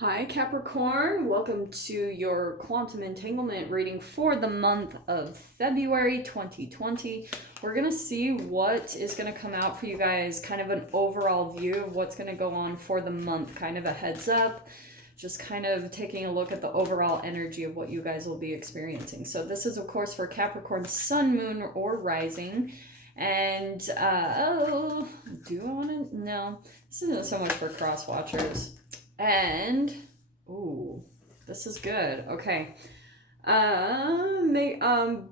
Hi Capricorn, welcome to your quantum entanglement reading for the month of February 2020. We're going to see what is going to come out for you guys, kind of an overall view of what's going to go on for the month, kind of a heads up, just kind of taking a look at the overall energy of what you guys will be experiencing. So this is of course for Capricorn Sun, Moon, or Rising. And, do I want to? No, this isn't so much for cross watchers. And, ooh, this is good. Okay.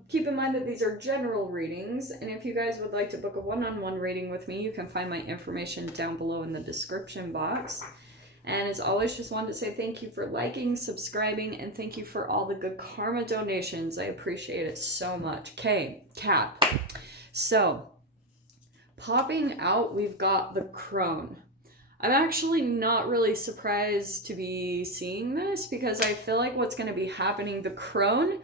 Keep in mind that these are general readings, and if you guys would like to book a one-on-one reading with me, you can find my information down below in the description box. And as always, just wanted to say thank you for liking, subscribing, and thank you for all the good karma donations. I appreciate it so much. Okay, Cap. So, popping out, we've got the Crone. I'm actually not really surprised to be seeing this because I feel like what's going to be happening, the Crone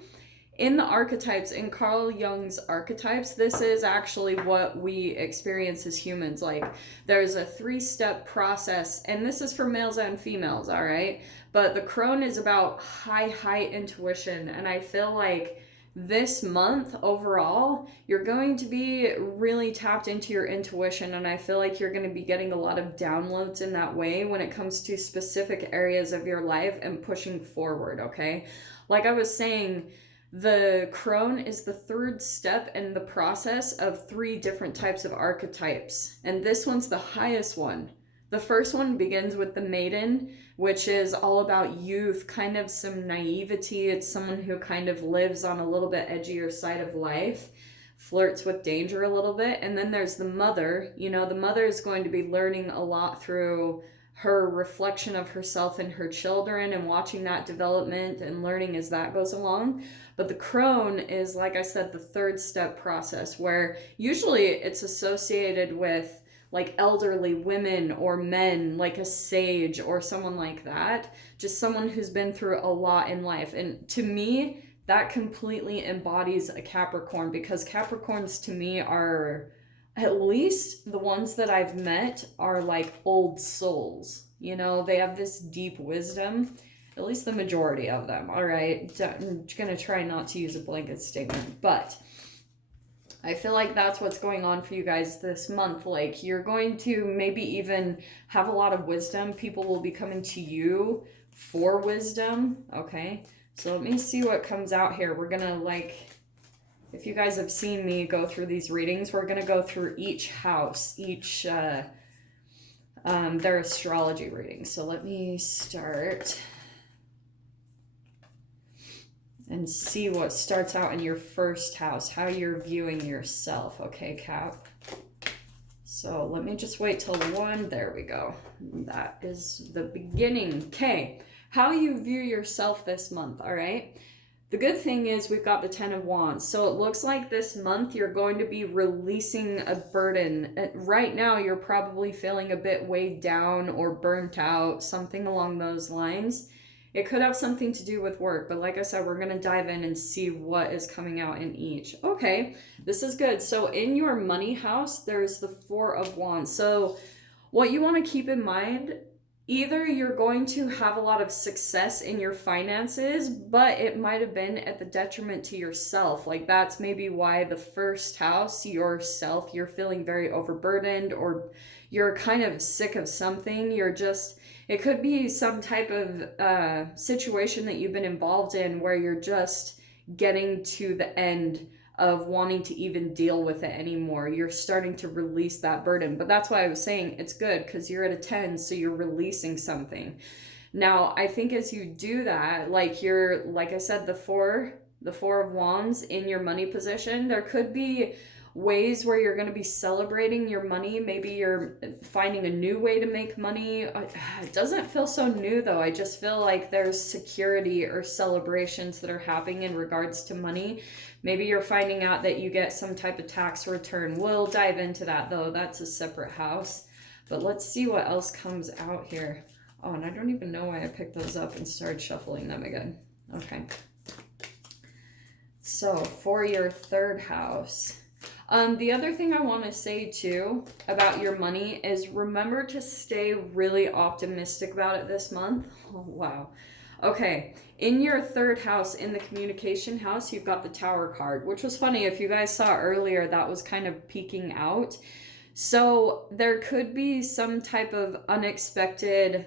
in the archetypes, in Carl Jung's archetypes, this is actually what we experience as humans. Like, there's a 3-step process, and this is for males and females, all right? But the Crone is about high intuition, and I feel like this month overall, you're going to be really tapped into your intuition, and I feel like you're going to be getting a lot of downloads in that way when it comes to specific areas of your life and pushing forward, okay? Like I was saying, the Crone is the 3rd step in the process of 3 different types of archetypes, and this one's the highest one. The first one begins with the Maiden, which is all about youth, kind of some naivety. It's someone who kind of lives on a little bit edgier side of life, flirts with danger a little bit. And then there's the Mother. You know, the Mother is going to be learning a lot through her reflection of herself and her children and watching that development and learning as that goes along. But the Crone is, like I said, the 3rd step process, where usually it's associated with like elderly women or men, like a sage or someone like that, just someone who's been through a lot in life. And to me, that completely embodies a Capricorn, because Capricorns to me are, at least the ones that I've met, are like old souls. You know, they have this deep wisdom, at least the majority of them. All right, I'm gonna try not to use a blanket statement, but I feel like that's what's going on for you guys this month. Like, you're going to maybe even have a lot of wisdom. People will be coming to you for wisdom, okay? So let me see what comes out here. We're going to, like, if you guys have seen me go through these readings, we're going to go through each house, each, their astrology readings. So let me start and see what starts out in your first house, how you're viewing yourself. Okay, Cap. So let me just wait till 1. There we go. That is the beginning. Okay, how you view yourself this month, all right? The good thing is we've got the 10 of Wands. So it looks like this month you're going to be releasing a burden. Right now you're probably feeling a bit weighed down or burnt out, something along those lines. It could have something to do with work, but like I said, we're going to dive in and see what is coming out in each. Okay, this is good. So in your money house, there's the 4 of Wands. So what you want to keep in mind, either you're going to have a lot of success in your finances, but it might have been at the detriment to yourself. Like, that's maybe why the first house, yourself, you're feeling very overburdened, or you're kind of sick of something. It could be some type of situation that you've been involved in where you're just getting to the end of wanting to even deal with it anymore. You're starting to release that burden. But that's why I was saying it's good, because you're at a 10, so you're releasing something. Now, I think as you do that, like I said, the 4 of Wands in your money position, there could be ways where you're going to be celebrating your money. Maybe you're finding a new way to make money. It doesn't feel so new though. I just feel like there's security or celebrations that are happening in regards to money. Maybe you're finding out that you get some type of tax return. We'll dive into that though. That's a separate house. But let's see what else comes out here. Oh, and I don't even know why I picked those up and started shuffling them again. Okay. So for your 3rd house, The other thing I want to say too about your money is remember to stay really optimistic about it this month. Oh, wow. Okay, in your third house, in the communication house, you've got the Tower card, which was funny. If you guys saw earlier, that was kind of peeking out. So there could be some type of unexpected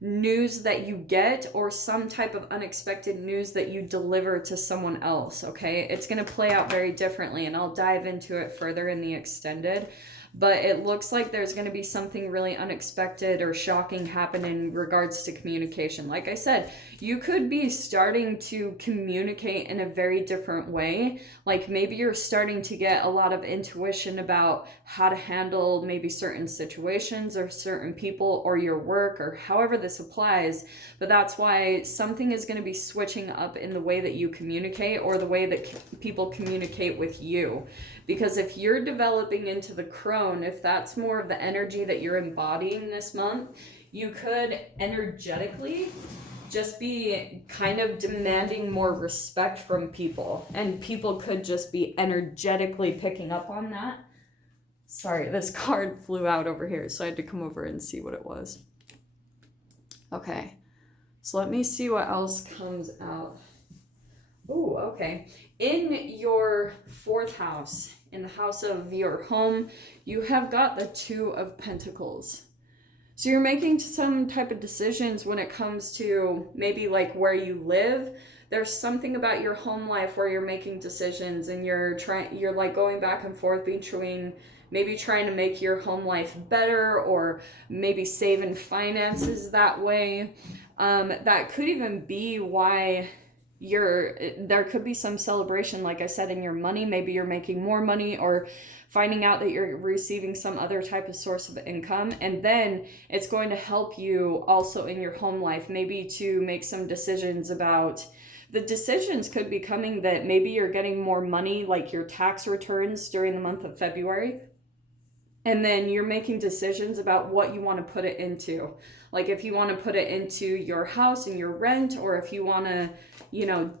news that you get or some type of unexpected news that you deliver to someone else, okay? It's going to play out very differently, and I'll dive into it further in the extended. But it looks like there's going to be something really unexpected or shocking happen in regards to communication. Like I said, you could be starting to communicate in a very different way. Like maybe you're starting to get a lot of intuition about how to handle maybe certain situations or certain people or your work or however this applies. But that's why something is going to be switching up in the way that you communicate or the way that people communicate with you. Because if you're developing into the crone, if that's more of the energy that you're embodying this month, you could energetically just be kind of demanding more respect from people. And people could just be energetically picking up on that. Sorry, this card flew out over here, so I had to come over and see what it was. Okay, so let me see what else comes out. Ooh, okay. In your fourth house, in the house of your home, you have got the Two of Pentacles. So you're making some type of decisions when it comes to maybe like where you live. There's something about your home life where you're making decisions and you're like going back and forth between maybe trying to make your home life better or maybe saving finances that way. That could even be why there could be some celebration, like I said, in your money. Maybe you're making more money or finding out that you're receiving some other type of source of income, and then it's going to help you also in your home life, maybe to make some decisions about, the decisions could be coming that maybe you're getting more money, like your tax returns during the month of February, and then you're making decisions about what you want to put it into. Like if you want to put it into your house and your rent, or if you want to,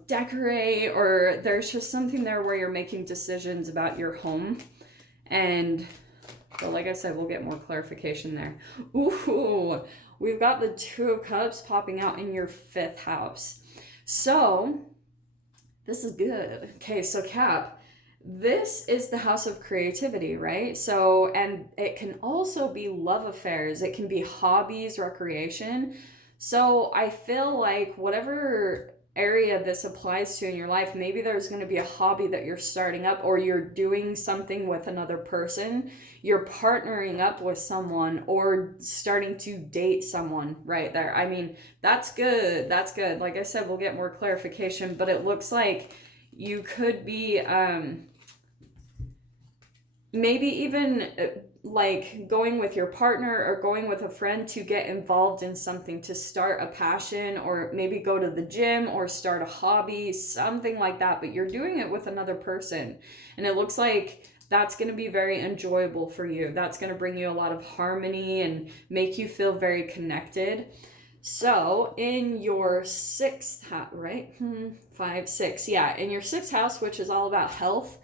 decorate, or there's just something there where you're making decisions about your home. And but like I said, we'll get more clarification there. Ooh, we've got the Two of Cups popping out in your fifth house. So this is good. Okay, so Cap, this is the house of creativity, right? So, and it can also be love affairs. It can be hobbies, recreation. So I feel like whatever area this applies to in your life, maybe there's going to be a hobby that you're starting up, or you're doing something with another person, you're partnering up with someone, or starting to date someone right there. I mean, that's good. Like I said, we'll get more clarification, but it looks like you could be maybe even like going with your partner or going with a friend to get involved in something, to start a passion, or maybe go to the gym or start a hobby, something like that, but you're doing it with another person. And it looks like that's going to be very enjoyable for you. That's going to bring you a lot of harmony and make you feel very connected. So in your sixth house, right? 5, 6. Yeah, in your sixth house, which is all about health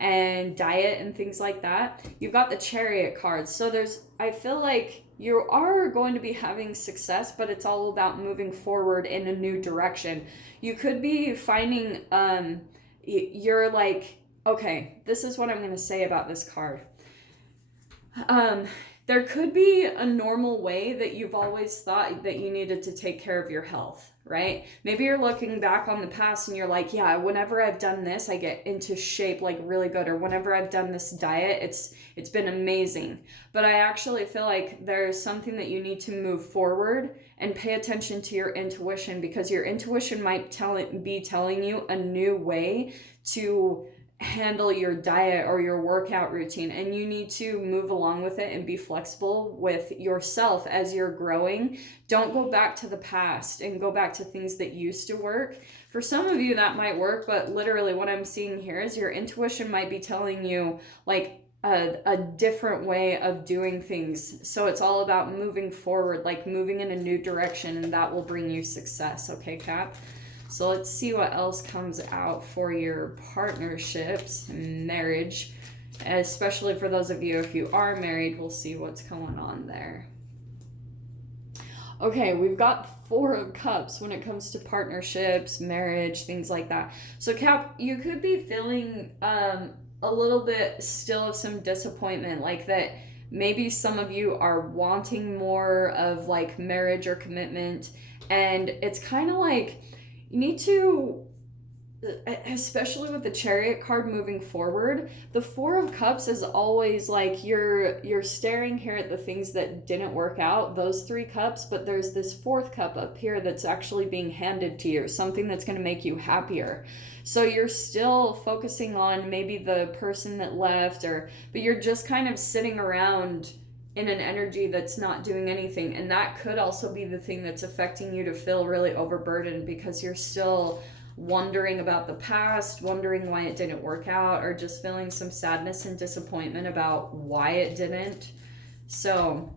and diet and things like that, you've got the Chariot cards. So I feel like you are going to be having success, but it's all about moving forward in a new direction. You could be finding, you're like, okay, this is what I'm going to say about this card. There could be a normal way that you've always thought that you needed to take care of your health, right? Maybe you're looking back on the past and you're like, yeah, whenever I've done this, I get into shape like really good. Or whenever I've done this diet, it's been amazing. But I actually feel like there's something that you need to move forward and pay attention to your intuition, because your intuition might be telling you a new way to handle your diet or your workout routine, and you need to move along with it and be flexible with yourself as you're growing. Don't go back to the past and go back to things that used to work. For some of you that might work, but literally what I'm seeing here is your intuition might be telling you like a different way of doing things. So it's all about moving forward, like moving in a new direction, and that will bring you success. Okay, Cap? So let's see what else comes out for your partnerships and marriage. especially for those of you, if you are married, we'll see what's going on there. Okay, we've got 4 of Cups when it comes to partnerships, marriage, things like that. So Cap, you could be feeling a little bit still of some disappointment, like that maybe some of you are wanting more of like marriage or commitment, and it's kind of like you need to, especially with the Chariot card moving forward, the 4 of Cups is always like you're staring here at the things that didn't work out, those 3 cups, but there's this 4th cup up here that's actually being handed to you, something that's going to make you happier. So you're still focusing on maybe the person that left, but you're just kind of sitting around in an energy that's not doing anything, and that could also be the thing that's affecting you to feel really overburdened, because you're still wondering about the past, wondering why it didn't work out, or just feeling some sadness and disappointment about why it didn't. So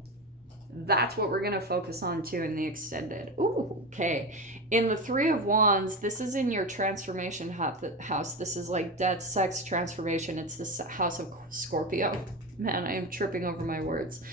that's what we're going to focus on too in the extended. Ooh, okay. In the 3 of Wands, this is in your transformation house. This is like death, sex, transformation. It's the house of Scorpio. Man, I am tripping over my words.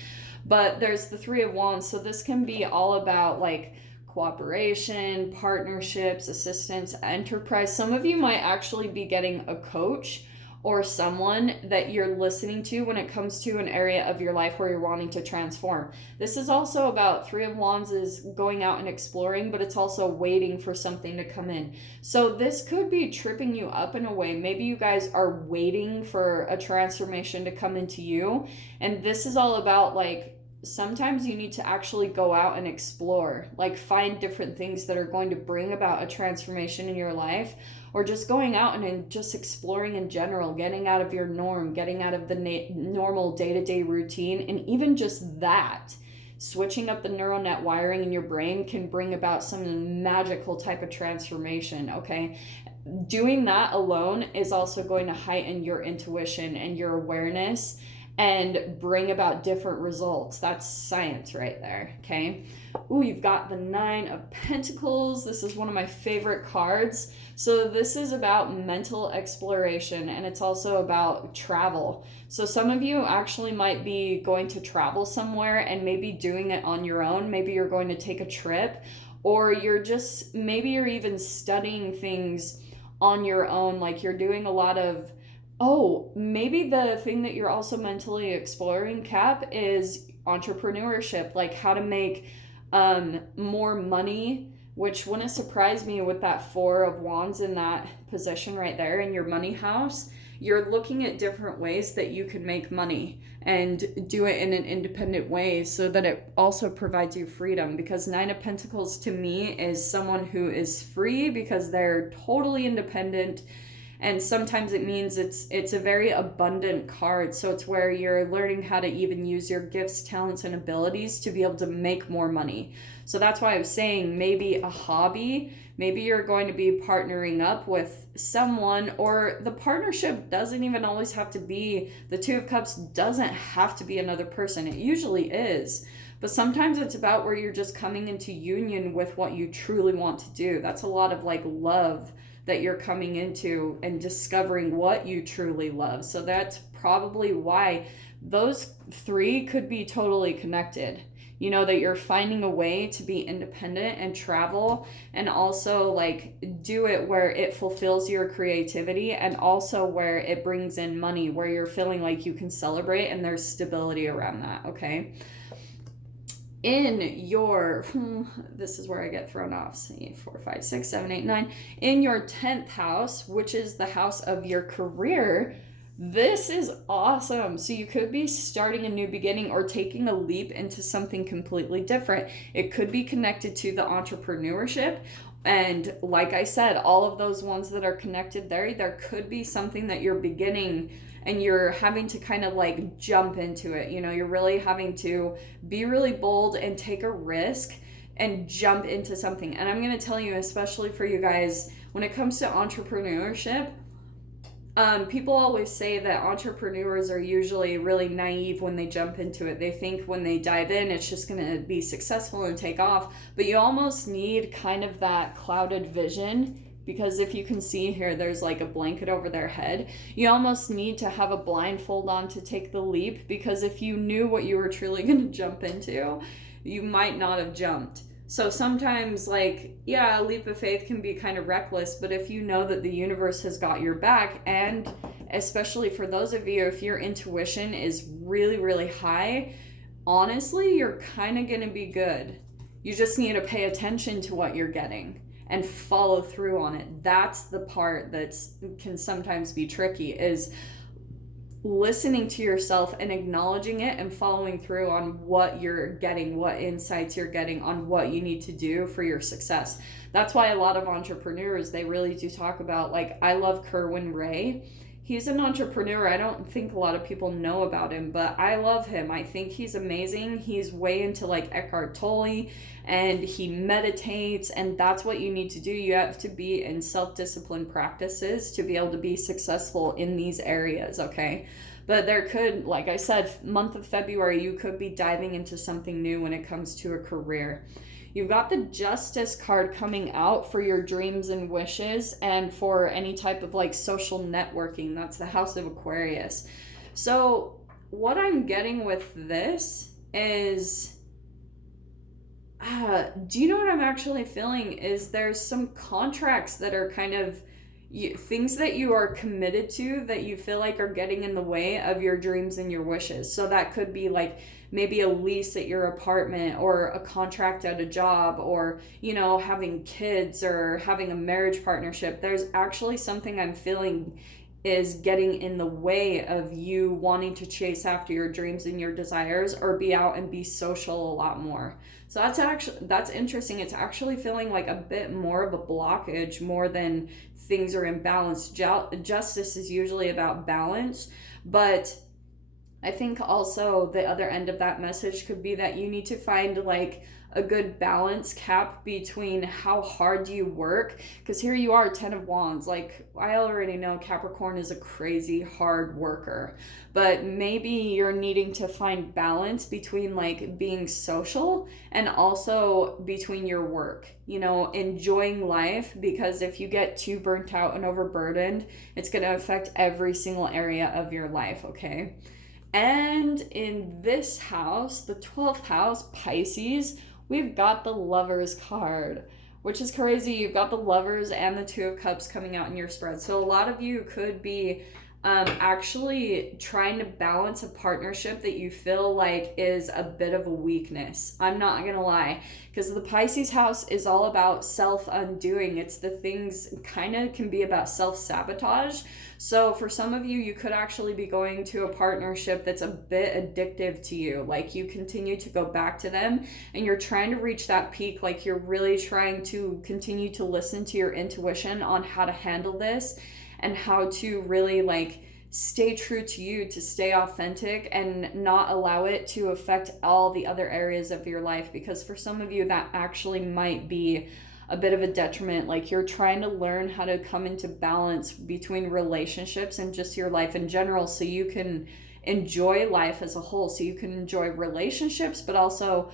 But there's the 3 of Wands. So this can be all about like cooperation, partnerships, assistance, enterprise. Some of you might actually be getting a coach or someone that you're listening to when it comes to an area of your life where you're wanting to transform. This is also about 3 of Wands is going out and exploring, but it's also waiting for something to come in. So this could be tripping you up in a way. Maybe you guys are waiting for a transformation to come into you, and this is all about like sometimes you need to actually go out and explore, like find different things that are going to bring about a transformation in your life, or just going out and just exploring in general, getting out of your norm, getting out of the normal day-to-day routine. And even just that, switching up the neural net wiring in your brain can bring about some magical type of transformation, okay? Doing that alone is also going to heighten your intuition and your awareness and bring about different results. That's science right there, okay? Ooh, you've got the 9 of Pentacles. This is one of my favorite cards. So this is about mental exploration, and it's also about travel. So some of you actually might be going to travel somewhere and maybe doing it on your own. Maybe you're going to take a trip, or maybe you're even studying things on your own, like you're doing a lot of, maybe the thing that you're also mentally exploring, Cap, is entrepreneurship, like how to make more money, which wouldn't surprise me with that 4 of Wands in that position right there in your money house. You're looking at different ways that you can make money and do it in an independent way so that it also provides you freedom, because 9 of Pentacles to me is someone who is free because they're totally independent. And sometimes it means it's a very abundant card. So it's where you're learning how to even use your gifts, talents, and abilities to be able to make more money. So that's why I was saying maybe a hobby, maybe you're going to be partnering up with someone, or the partnership doesn't even always have to be, the 2 of Cups doesn't have to be another person. It usually is. But sometimes it's about where you're just coming into union with what you truly want to do. That's a lot of like love that you're coming into and discovering what you truly love. So that's probably why those 3 could be totally connected. You know, that you're finding a way to be independent and travel, and also like do it where it fulfills your creativity, and also where it brings in money, where you're feeling like you can celebrate and there's stability around that, okay? In your, this is where I get thrown off, see, 4, 5, 6, 7, 8, 9, in your 10th house, which is the house of your career, this is awesome. So you could be starting a new beginning or taking a leap into something completely different. It could be connected to the entrepreneurship. And like I said, all of those ones that are connected there could be something that you're beginning and you're having to kind of like jump into it. You know, you're really having to be really bold and take a risk and jump into something. And I'm going to tell you, especially for you guys, when it comes to entrepreneurship, people always say that entrepreneurs are usually really naive when they jump into it. They think when they dive in, it's just going to be successful and take off. But you almost need kind of that clouded vision because if you can see here, there's like a blanket over their head. You almost need to have a blindfold on to take the leap, because if you knew what you were truly going to jump into, you might not have jumped. So sometimes, like, yeah, a leap of faith can be kind of reckless, but if you know that the universe has got your back, and especially for those of you, if your intuition is really, really high, honestly, you're kind of going to be good. You just need to pay attention to what you're getting and follow through on it. That's the part that can sometimes be tricky, is listening to yourself and acknowledging it and following through on what you're getting, what insights you're getting on what you need to do for your success. That's why a lot of entrepreneurs, they really do talk about, like, I love Kerwin Ray. He's an entrepreneur. I don't think a lot of people know about him, but I love him. I think he's amazing. He's way into like Eckhart Tolle, and he meditates, and that's what you need to do. You have to be in self-discipline practices to be able to be successful in these areas, okay? But there could, like I said, month of February, you could be diving into something new when it comes to a career. You've got the Justice card coming out for your dreams and wishes, and for any type of like social networking. That's the House of Aquarius. So what I'm getting with this is, do you know what I'm actually feeling is there's some contracts that are kind of things that you are committed to that you feel like are getting in the way of your dreams and your wishes. So that could be like maybe a lease at your apartment, or a contract at a job, or, you know, having kids, or having a marriage partnership. There's actually something I'm feeling is getting in the way of you wanting to chase after your dreams and your desires, or be out and be social a lot more. So that's interesting. It's actually feeling like a bit more of a blockage more than things are in balance. Justice is usually about balance, but I think also the other end of that message could be that you need to find like a good balance, Cap, between how hard you work, because here you are, 10 of Wands. Like, I already know Capricorn is a crazy hard worker, but maybe you're needing to find balance between like being social and also between your work, you know, enjoying life, because if you get too burnt out and overburdened, it's going to affect every single area of your life, okay? And in this house, the 12th house, Pisces, we've got the Lovers card, which is crazy. You've got the Lovers and the Two of Cups coming out in your spread. So a lot of you could be actually trying to balance a partnership that you feel like is a bit of a weakness. I'm not gonna lie, because the Pisces house is all about self-undoing. It's the things kind of can be about self-sabotage. So for some of you, you could actually be going to a partnership that's a bit addictive to you. Like, you continue to go back to them and you're trying to reach that peak. Like, you're really trying to continue to listen to your intuition on how to handle this and how to really like stay true to you, to stay authentic and not allow it to affect all the other areas of your life. Because for some of you, that actually might be a bit of a detriment. Like, you're trying to learn how to come into balance between relationships and just your life in general, so you can enjoy life as a whole, so you can enjoy relationships, but also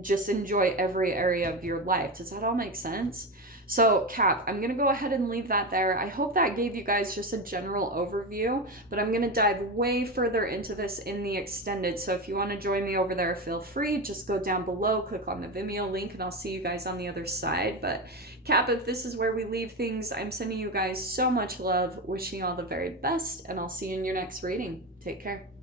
just enjoy every area of your life. Does that all make sense? So Cap, I'm going to go ahead and leave that there. I hope that gave you guys just a general overview, but I'm going to dive way further into this in the extended. So if you want to join me over there, feel free. Just go down below, click on the Vimeo link, and I'll see you guys on the other side. But Cap, if this is where we leave things, I'm sending you guys so much love, wishing you all the very best, and I'll see you in your next reading. Take care.